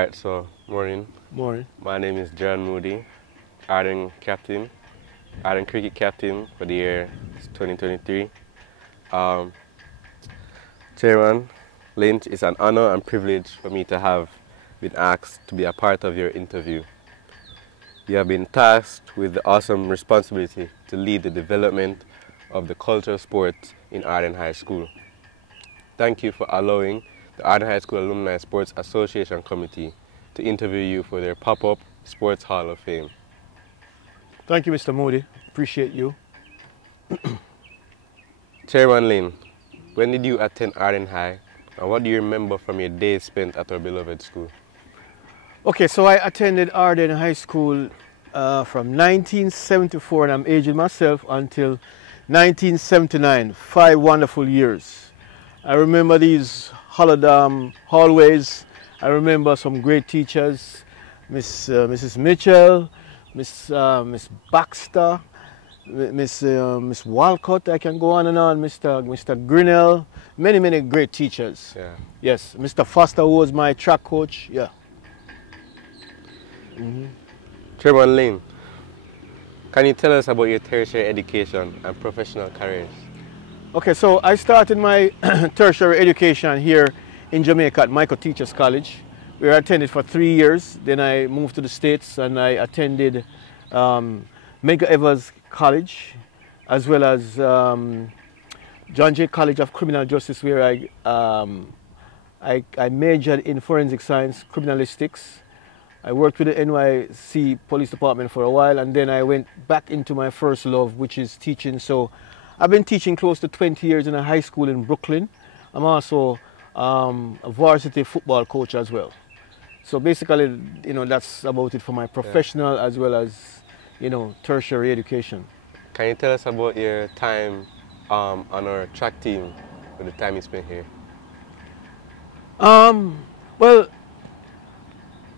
Alright, so morning. Morning. My name is John Moody, Ardenne captain, Ardenne cricket captain for the year 2023. Chairman Lynch, it's an honor and privilege for me to have been asked to be a part of your interview. You have been tasked with the awesome responsibility to lead the development of the culture of sports in Ardenne High School. Thank you for allowing the Ardenne High School Alumni Sports Association Committee to interview you for their pop-up Sports Hall of Fame. Thank you, Mr. Moody. Appreciate you. Chairman Lynn, when did you attend Ardenne High, and what do you remember from your days spent at our beloved school? Okay, so I attended Ardenne High School from 1974, and I'm aging myself, until 1979. 5 wonderful years. I remember these hallways. I remember some great teachers, Mrs. Mitchell, Miss Baxter, Miss Walcott. I can go on and on. Mr. Grinnell, many great teachers. Yeah. Yes, Mr. Foster, who was my track coach. Yeah. Chairman Lynn, can you tell us about your tertiary education and professional careers? Okay, so I started my tertiary education here in Jamaica at Michael Teachers College. We were attended for 3 years. Then I moved to the States and I attended Medgar Evers College, as well as John Jay College of Criminal Justice, where I majored in forensic science, criminalistics. I worked with the NYC Police Department for a while, and then I went back into my first love, which is teaching. So I've been teaching close to 20 years in a high school in Brooklyn. I'm also a varsity football coach as well. So basically, that's about it for my professional as well as, tertiary education. Can you tell us about your time on our track team, for the time you spent here? Well,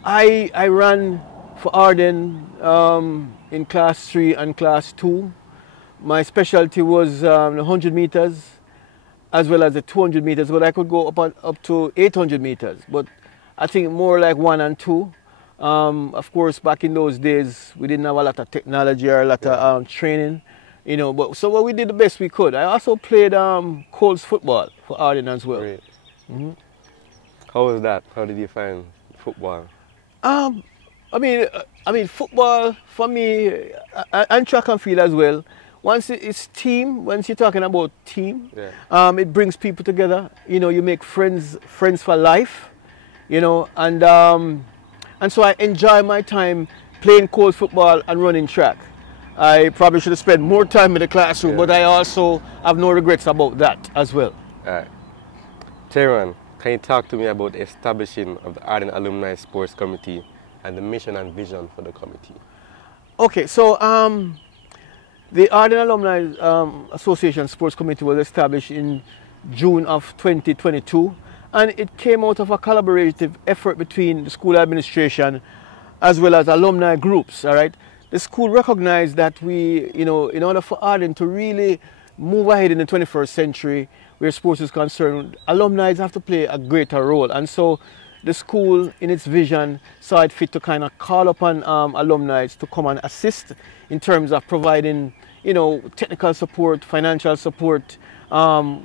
I ran for Ardenne in class 3 and class 2. My specialty was the 100 meters as well as the 200 meters, but I could go up to 800 meters. But I think more like 1 and 2. Of course, back in those days, we didn't have a lot of technology or a lot of training, so we did the best we could. I also played Colts football for Ardenne as well. Great. How was that? How did you find football? I mean, football for me, and track and field as well. Once it's team, once you're talking about team, it brings people together. You make friends for life. And so I enjoy my time playing cold football and running track. I probably should have spent more time in the classroom, but I also have no regrets about that as well. All right. Chairman, can you talk to me about the establishing of the Ardenne Alumni Sports Committee and the mission and vision for the committee? Okay, so the Ardenne Alumni Association Sports Committee was established in June of 2022, and it came out of a collaborative effort between the school administration as well as alumni groups. All right, the school recognized that we, in order for Ardenne to really move ahead in the 21st century, where sports is concerned, alumni have to play a greater role. And so the school, in its vision, saw it fit to kind of call upon alumni to come and assist in terms of providing, technical support, financial support, all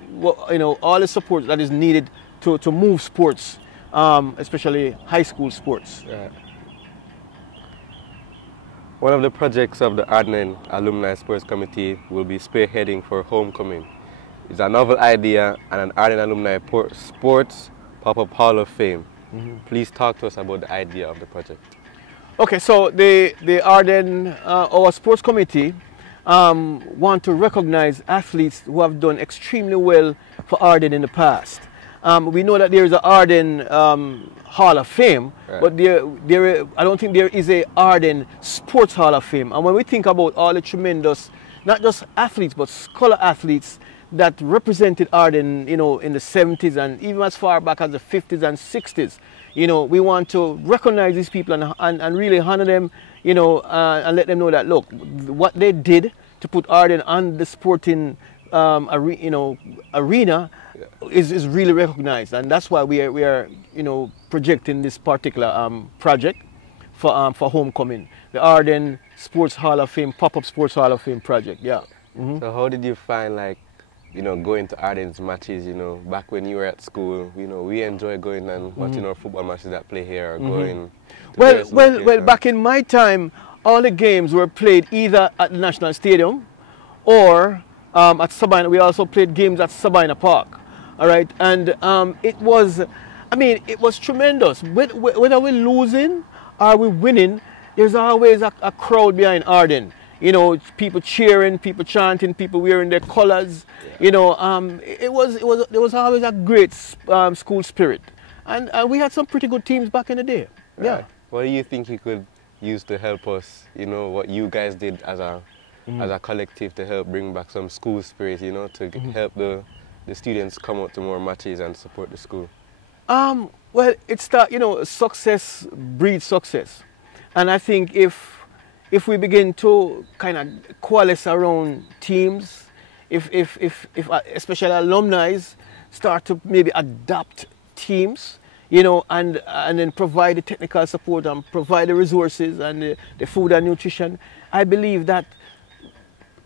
the support that is needed to move sports, especially high school sports. Right. One of the projects of the Ardenne Alumni Sports Committee will be spearheading for homecoming. It's a novel idea and an Ardenne Alumni Sports Pop-Up Hall of Fame. Please talk to us about the idea of the project. Okay, so the Ardenne, our sports committee, want to recognize athletes who have done extremely well for Ardenne in the past. We know that there is an Ardenne Hall of Fame, but I don't think there is a Ardenne Sports Hall of Fame. And when we think about all the tremendous, not just athletes, but scholar athletes that represented Ardenne, in the 70s and even as far back as the 50s and 60s, we want to recognize these people and really honor them, and let them know that, look, what they did to put Ardenne on the sporting arena is really recognized, and that's why we are projecting this particular project for homecoming, the Ardenne Sports Hall of Fame, pop-up Sports Hall of Fame project. Yeah. So how did you find, like, going to Ardenne's matches? Back when you were at school, we enjoy going and watching our football matches that play here, or going. Well, back in my time, all the games were played either at the National Stadium or at Sabina. We also played games at Sabina Park. All right, and it was tremendous. Whether we're losing or we're winning, there's always a crowd behind Ardenne. People cheering, people chanting, people wearing their colors. There was always a great school spirit, and we had some pretty good teams back in the day. Right. Yeah. What do you think you could use to help us? What you guys did as a collective to help bring back some school spirit. To help the students come out to more matches and support the school. Well, success breeds success, and I think if we begin to kind of coalesce around teams, if especially alumni start to maybe adopt teams, and then provide the technical support and provide the resources and the food and nutrition, I believe that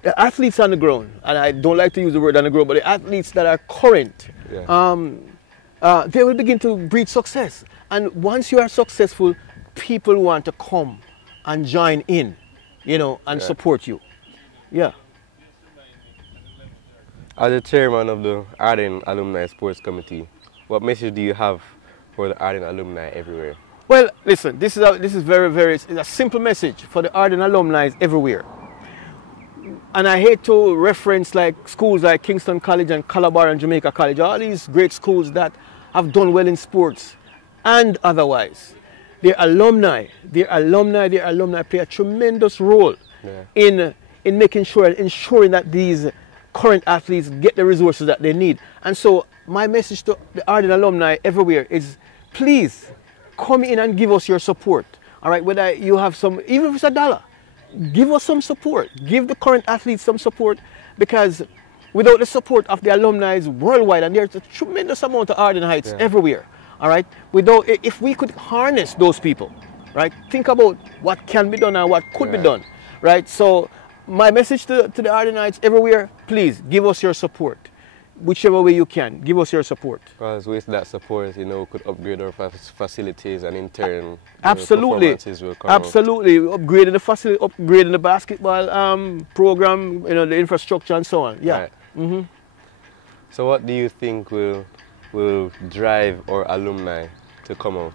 the athletes on the ground, and I don't like to use the word on the ground, but the athletes that are current, they will begin to breed success. And once you are successful, people want to come and join in, and support you. Yeah. As the chairman of the Ardenne Alumni Sports Committee, what message do you have for the Ardenne alumni everywhere? Well, listen, this is it's a simple message for the Ardenne alumni everywhere. And I hate to reference like schools like Kingston College and Calabar and Jamaica College, all these great schools that have done well in sports and otherwise. Their alumni play a tremendous role in ensuring that these current athletes get the resources that they need. And so my message to the Ardenne alumni everywhere is, please come in and give us your support. All right, whether you have some, even if it's $1, give us some support. Give the current athletes some support, because without the support of the alumni worldwide, and there's a tremendous amount of Ardenneites everywhere, all right, if we could harness those people, right, think about what can be done and what could be done, right? So my message to the Ardenneites everywhere, please give us your support. Whichever way you can, give us your support. Because with that support, we could upgrade our facilities, and in turn, absolutely, performances will come absolutely, upgrading the facility, upgrading the basketball program, the infrastructure and so on. Yeah. Right. So what do you think will drive our alumni to come out?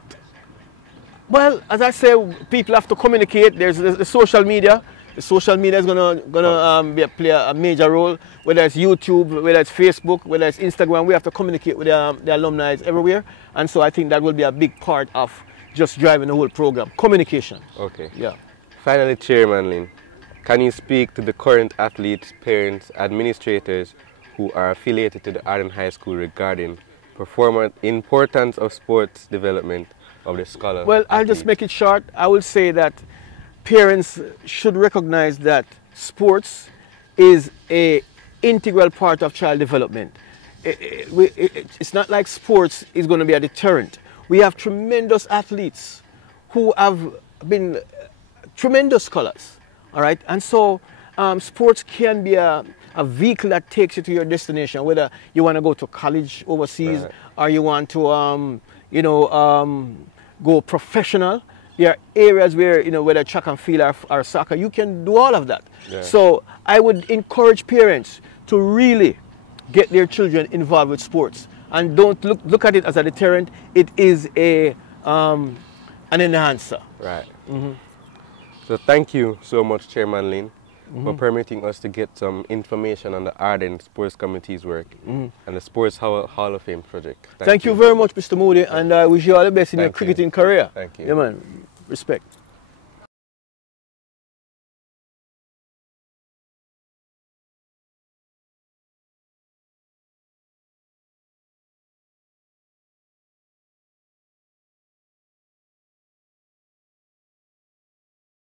Well, as I say, people have to communicate. There's the social media. The social media is gonna play a major role, whether it's YouTube, whether it's Facebook, whether it's Instagram. We have to communicate with the alumni everywhere, and so I think that will be a big part of just driving the whole program. Communication. Okay. Yeah. Finally, Chairman Lynn, can you speak to the current athletes, parents, administrators who are affiliated to the Ardenne High School regarding importance of sports development of the scholar? Well, I'll just make it short. I will say that parents should recognize that sports is an integral part of child development. It's not like sports is going to be a deterrent. We have tremendous athletes who have been tremendous scholars, all right? And so sports can be a vehicle that takes you to your destination, whether you want to go to college overseas or you want to, go professional. There are areas where, whether track and field or soccer, you can do all of that. Yeah. So I would encourage parents to really get their children involved with sports, and don't look at it as a deterrent. It is an enhancer. Right. So thank you so much, Chairman Lynn, for permitting us to get some information on the Ardenne Sports Committee's work and the Sports Hall of Fame project. Thank you very much, Mr. Moody, and I wish you all the best in your cricketing career. Thank you. Yeah, man. Respect.